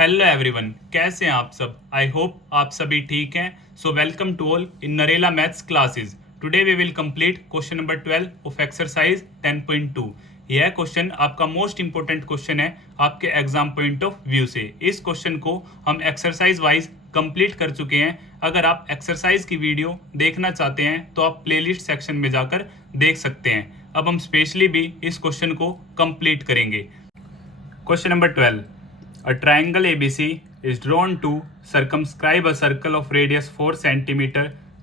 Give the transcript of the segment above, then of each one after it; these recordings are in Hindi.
हेलो एवरीवन, कैसे हैं आप सब। आई होप आप सभी ठीक हैं। So welcome to all in Narela maths classes. Today we will complete question number 12 of exercise 10.2। यह क्वेश्चन आपका मोस्ट इंपोर्टेंट क्वेश्चन है आपके एग्जाम पॉइंट ऑफ व्यू से। इस क्वेश्चन को हम एक्सरसाइज वाइज कंप्लीट कर चुके हैं। अगर आप एक्सरसाइज की वीडियो देखना चाहते हैं तो आप प्लेलिस्ट सेक्शन में जाकर देख सकते हैं। अब हम स्पेशली भी इस क्वेश्चन को कंप्लीट करेंगे। Question number 12, a triangle ABC is drawn to circumscribe a circle of radius 4 cm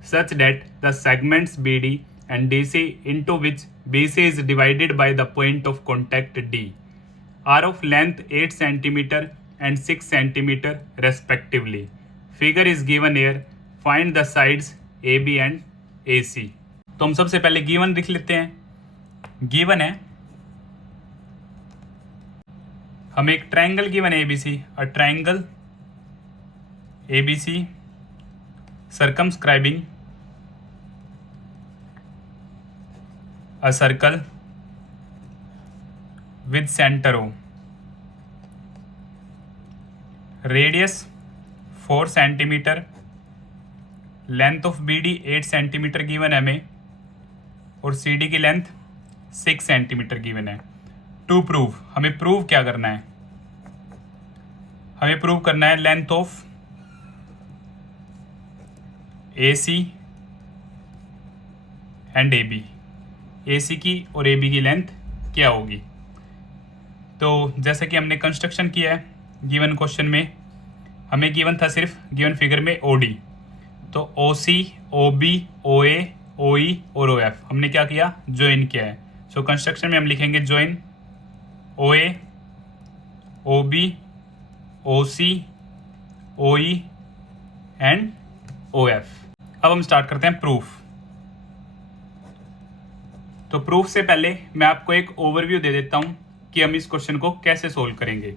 such that the segments BD and DC into which BC is divided by the point of contact D are of length 8 cm and 6 cm respectively. Figure is given here. Find the sides AB and AC. तो हम सबसे पहले गिवन लिख लेते हैं। गिवन है हमें एक ट्रायंगल गिवन है ABC, a triangle ABC circumscribing a circle with centre O, radius 4 centimetre, length of BD 8 centimetre given है हमें और सीडी की लेंथ 6 सेंटीमीटर गिवन है। टू प्रूव, हमें प्रूव क्या करना है? हमें प्रूव करना है length of AC and AB। AC की और AB की लेंथ क्या होगी? तो जैसे कि हमने कंस्ट्रक्शन किया है गिवन क्वेश्चन में, हमें गिवन था सिर्फ गिवन फिगर में OD, तो OC, OB, OA, OE और OF हमने क्या किया? ज्वाइन किया है। सो कंस्ट्रक्शन में हम लिखेंगे join OA, OB, OC, OE and OF। अब हम स्टार्ट करते हैं प्रूफ। तो प्रूफ से पहले मैं आपको एक ओवरव्यू दे देता हूं कि हम इस क्वेश्चन को कैसे सोल्व करेंगे।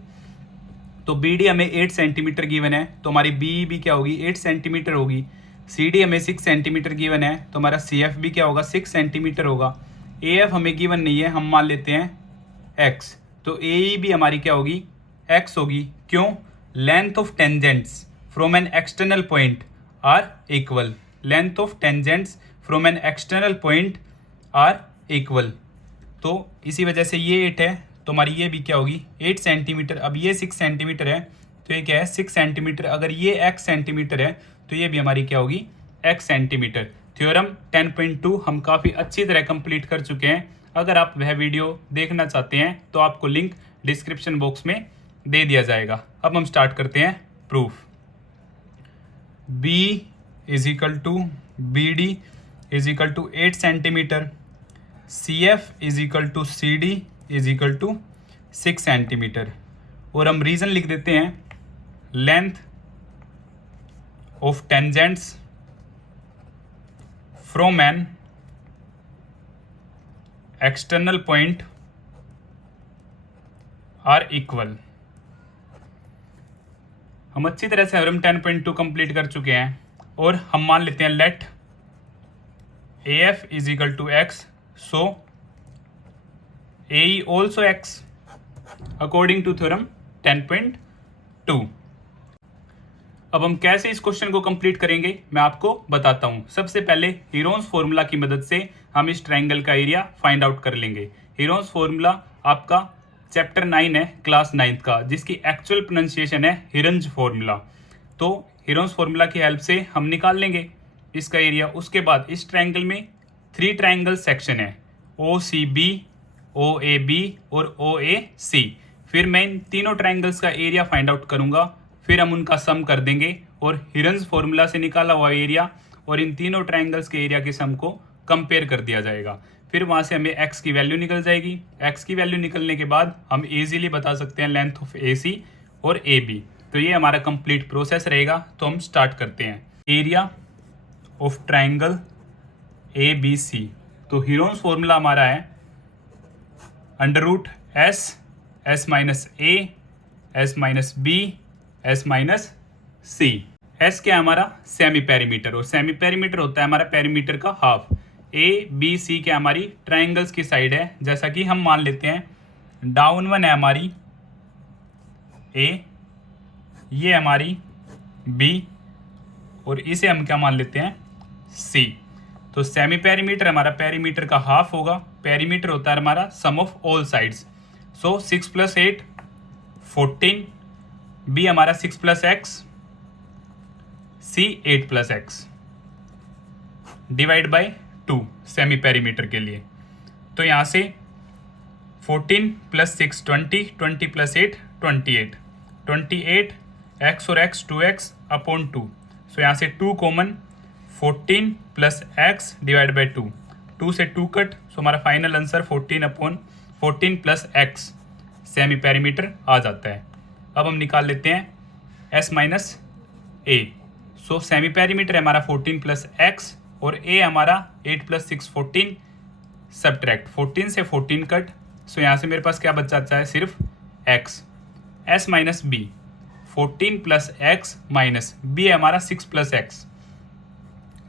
तो BD हमें 8 सेंटीमीटर गिवन है तो हमारी BEB क्या होगी? 8 सेंटीमीटर होगी। CD हमें 6 सेंटीमीटर गिवन है तो हमारा CF भी क्या होगा? 6 सेंटीमीटर होगा। AF हमें गिवन नहीं है, हम मान लेते हैं X, तो AE भी हमारी क्या होगी? X होगी। क्यों? Length of tangents from an external point are equal. Length of tangents from an external point are equal. तो इसी वजह से ये 8 है तो हमारी ये भी क्या होगी? 8 सेंटीमीटर। अब ये 6 सेंटीमीटर है तो ये क्या है? 6 सेंटीमीटर। अगर ये x सेंटीमीटर है तो ये भी हमारी क्या होगी? x centimetre. थ्योरम 10.2 हम काफ़ी अच्छी तरह कंप्लीट कर चुके हैं। अगर आप वह वीडियो देखना चाहते हैं तो आपको लिंक डिस्क्रिप्शन बॉक्स में दे दिया जाएगा। अब हम स्टार्ट करते हैं proof. B is equal to BD is equal to 8 centimetre, CF is equal to CD is equal to 6 centimetre. और हम रीजन लिख देते हैं length of tangents from an external point are equal. हम अच्छी तरह से थ्योरम 10.2 कंप्लीट कर चुके हैं और हम मान लेते हैं let AF is equal to X, so AE also X according to theorem 10.2। अब हम कैसे इस क्वेश्चन को कंप्लीट करेंगे मैं आपको बताता हूं। सबसे पहले हीरोन्स फॉर्मूला की मदद से हम इस ट्रायंगल का एरिया फाइंड आउट कर लेंगे। हीरोन्स फॉर्मूला आपका चैप्टर 9 है क्लास 9th का, जिसकी एक्चुअल प्रोनाउंसिएशन है हिरंज फॉर्मूला। तो हिरोन्स फॉर्मूला की हेल्प से हम निकाल लेंगे इसका एरिया। उसके बाद इस ट्रायंगल में 3 ट्रायंगल सेक्शन है, OCB, OAB और OAC। फिर मैं इन तीनों ट्रायंगल्स का एरिया फाइंड आउट करूंगा, फिर हम उनका सम कर देंगे और हिरंज फॉर्मूला से निकाला हुआ एरिया और इन तीनों ट्रायंगल्स के एरिया के सम को कंपेयर कर दिया जाएगा। फिर वहाँ से हमें x की वैल्यू निकल जाएगी। x की वैल्यू निकलने के बाद हम इजीली बता सकते हैं लेंथ ऑफ AC और AB। तो ये हमारा कंप्लीट प्रोसेस रहेगा। तो हम स्टार्ट करते हैं। एरिया ऑफ ट्रायंगल ABC, तो हीरोन्स फॉर्मूला हमारा है under root S minus A, S minus B, S minus C। S क्या है? हमारा सेमी पेरीमीटर, और सेमी पेरीमीटर होता है हमारा पेरीमीटर का हाफ। ABC क्या हमारी ट्रायंगल्स की साइड है। जैसा कि हम मान लेते हैं डाउन वन है हमारी A, ये हमारी B और इसे हम क्या मान लेते हैं C। तो सेमी पेरीमीटर हमारा पेरीमीटर का हाफ होगा, पेरीमीटर होता है हमारा सम of all sides. So 6 + 8 14, B हमारा 6 + x, C 8 + x divide by 2 semi perimeter के लिए। तो यहाँ से 14 + 6 20, 20 + 8 28, 28 x और x 2x अपॉन 2। सो यहाँ से 2 कॉमन, 14 + x डिवाइड बाई 2, 2 से 2 कट। सो हमारा final answer 14 + x semi perimeter आ जाता है। अब हम निकाल लेते हैं s - a। So semi perimeter है हमारा 14 + x और a हमारा 8 + 6 14, सब्ट्रैक्ट 14 से 14 कट। सो यहाँ से मेरे पास क्या बच जाता है, सिर्फ x। s - b 14 + x minus b है हमारा 6 + x,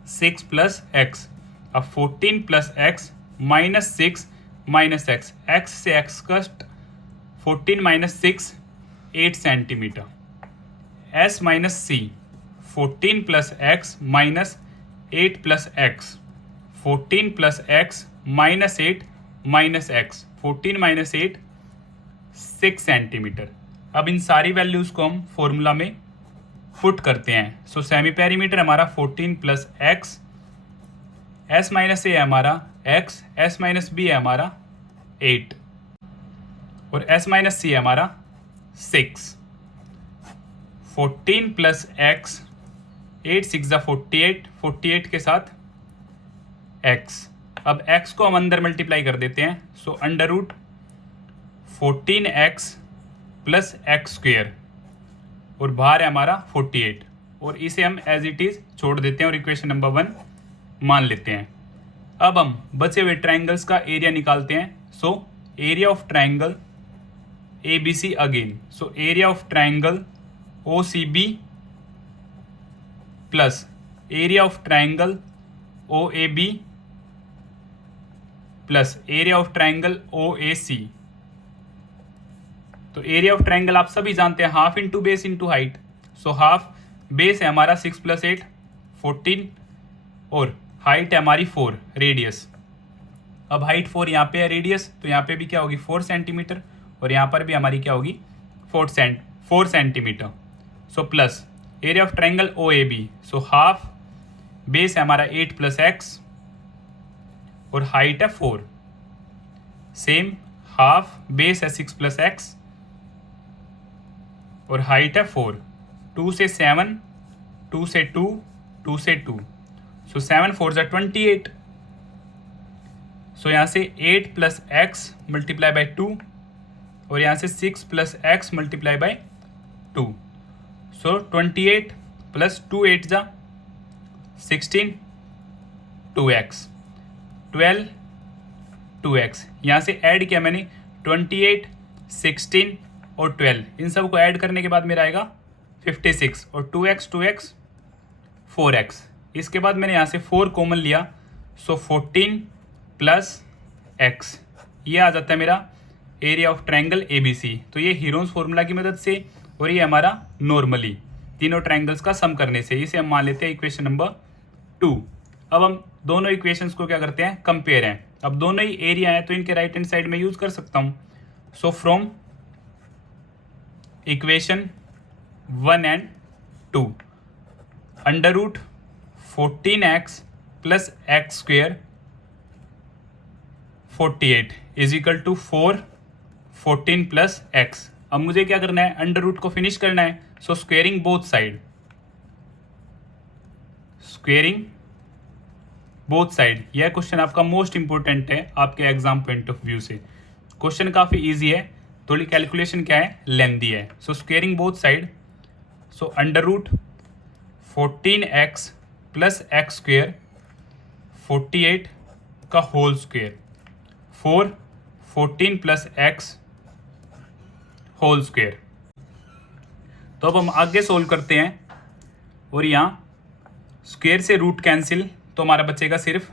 6 + x। अब 14 + x minus 6 minus x, x से x cut, 14 - 6 8 centimetre. s - c 14 + x minus 8 + x, 14 + x minus 8 minus x, 14 - 8 6 centimetre. अब इन सारी वैल्यूज़ को हम फॉर्मूला में पुट करते हैं। सो सेमी पेरीमीटर हमारा 14 + x, s - a है हमारा x, s - b है हमारा 8 और s - c है हमारा 6। 14 + x 8 6 = 48, 48 के साथ x। अब x को हम अंदर मल्टीप्लाई कर देते हैं। सो √14x + x² और बाहर है हमारा 48 और इसे हम एज इट इज़ छोड़ देते हैं और इक्वेशन नंबर 1 मान लेते हैं। अब हम बचे हुए ट्राइंगल्स का एरिया निकालते हैं। So area of triangle ABC again. So area of triangle OCB plus area of triangle OAB plus area of triangle OAC। तो एरिया ऑफ ट्राइंगल आप सभी जानते हैं, half into base into height. So half base है हमारा 6 + 8 14 और हाइट है हमारी 4 रेडियस। अब हाइट 4 यहाँ पे है, रेडियस तो यहाँ पे भी क्या होगी 4 सेंटीमीटर और यहाँ पर भी हमारी क्या होगी 4 centimetre. So plus area of triangle OAB। So half base है हमारा 8 + x और हाइट है 4, सेम हाफ बेस है 6 + x और हाइट है 4, 2 से 7, 2 से 2, 2 से 2। सो 7 4 = 28। सो यहाँ से 8 + x मल्टीप्लाई बाई 2 और यहाँ से 6 + x multiply by 2। So 28 + 2 8 = 16, 2x 12 2x। यहाँ से ऐड किया मैंने 28 16 और 12, इन सब को ऐड करने के बाद मेरा आएगा 56 और 2x 4x। इसके बाद मैंने यहाँ से 4 कॉमन लिया। सो 14 + x ये आ जाता है मेरा एरिया ऑफ ट्राइंगल ABC। तो ये हीरोन्स फॉर्मूला की मदद से और ये हमारा नॉर्मली तीनों ट्राइंगल्स का सम करने से, इसे हम मान लेते हैं इक्वेशन नंबर 2। अब हम दोनों इक्वेशंस को क्या करते हैं, कंपेयर हैं। अब दोनों ही एरिया हैं तो इनके राइट हैंड साइड में यूज कर सकता हूँ। So from equation 1 and 2 √14x + x² 48 = 4 14 + x। अब मुझे क्या करना है, अंडर रूट को फिनिश करना है। So squaring both side, squaring both side. यह क्वेश्चन आपका मोस्ट इंपॉर्टेंट है आपके एग्जाम पॉइंट ऑफ व्यू से। क्वेश्चन काफ़ी इजी है, थोड़ी कैलकुलेशन क्या है, लेंदी है। So squaring both side. सो √14x + x² 48 का whole square 4 14 + x whole square. तो अब हम आगे सोल्व करते हैं और यहाँ स्क्वेयर से रूट कैंसिल, तो हमारा बचेगा सिर्फ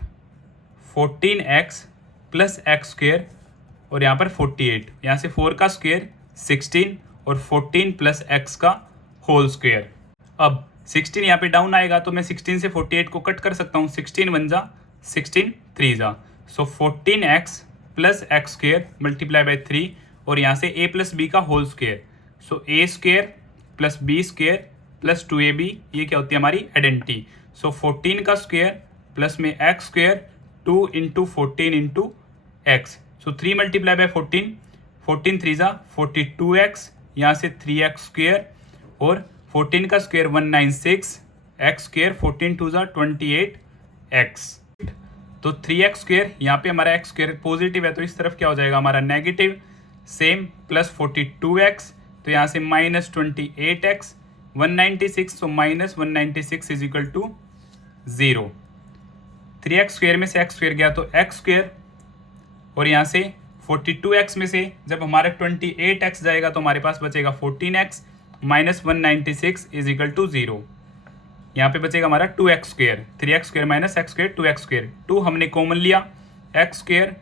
14x + x² और यहाँ पर 48, यहाँ से 4 का स्क्वेयर 16 और 14 + x का होल स्क्वायर। अब 16 यहाँ पे डाउन आएगा तो मैं 16 से 48 को कट कर सकता हूँ। 16 1 जा 16 3 जा, so 14x plus x square multiply by 3 और यहाँ से a प्लस बी का whole square, so A square plus B square plus 2ab, ये क्या होती है हमारी आइडेंटिटी। सो 14 का स्क्वायर प्लस में x square 2 into 14 into x, so 3 multiply by 14, 14 3 जा 42x, यहाँ से 3x स्क्वायर और 14 का स्क्वायर 196, एक्स स्क्वायर 14 2 जा 28x, तो 3x स्क्वायर, यहाँ पे हमारा एक्स स्क्वायर पॉजिटिव है तो इस तरफ क्या हो जाएगा हमारा नेगेटिव, सेम प्लस 42x, तो यहाँ से माइनस 28x, 196, तो minus 196 is equal to 0। 3x square में से x स्क्वायर गया तो x स्क्वायर और यहाँ से 42x में से जब हमारा 28x जाएगा तो हमारे पास बचेगा 14x minus 196 is equal to 0। यहाँ पे बचेगा हमारा 2x square, 3x square minus x square 2x square, 2 हमने कॉमन लिया, x square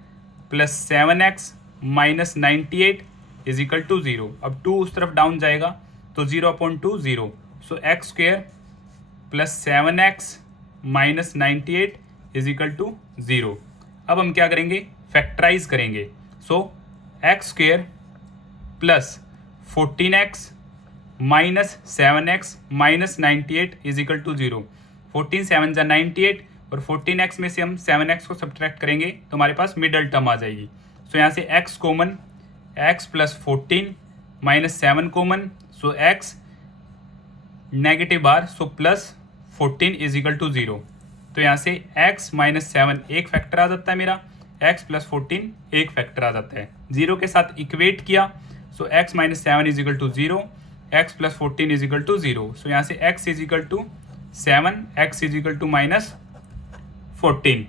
plus 7x minus 98 is equal to 0। अब 2 उस तरफ डाउन जाएगा तो 0/2 0, so x square plus 7x minus 98 is equal to 0। अब हम क्या करेंगे, फैक्टराइज करेंगे, so x square plus 14x minus 7x minus 98 is equal to 0। 14 7 जा 98 और 14x में से हम 7x को सब्ट्रैक्ट करेंगे तो हमारे पास मिडल टर्म आ जाएगी। सो यहाँ से x common, x plus 14 minus 7 common, so x negative बार, so plus 14 is equal to 0। तो यहाँ से x माइनस 7 एक फैक्टर आ जाता है मेरा, x प्लस 14 एक फैक्टर आ जाता है, 0 के साथ इक्वेट किया, so x minus 7 is equal to 0, x plus 14 is equal to 0। So यहाँ से x is equal to 7, x is equal to minus 14।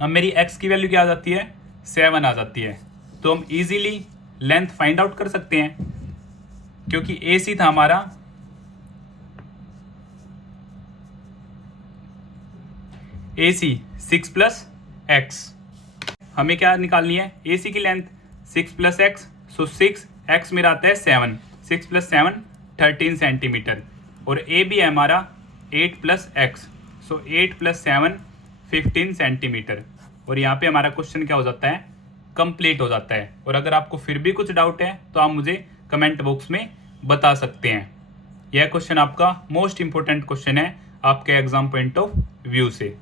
अब मेरी x की वैल्यू क्या आ जाती है, 7 आ जाती है, तो हम इजीली लेंथ फाइंड आउट कर सकते हैं क्योंकि AC था हमारा AC 6 प्लस एक्स, हमें क्या निकालनी है AC की लेंथ 6 प्लस एक्स, सो 6x मेरा आता है 7, 6 प्लस 7 13 सेंटीमीटर और AB है हमारा 8 प्लस एक्स, सो 8 प्लस 7 15 सेंटीमीटर और यहाँ पे हमारा क्वेश्चन क्या हो जाता है, कंप्लीट हो जाता है। और अगर आपको फिर भी कुछ डाउट है तो आप मुझे कमेंट बॉक्स में बता सकते हैं। यह क्वेश्चन आपका मोस्ट इंपॉर्टेंट क्वेश्चन है आपके एग्जाम पॉइंट ऑफ व्यू से।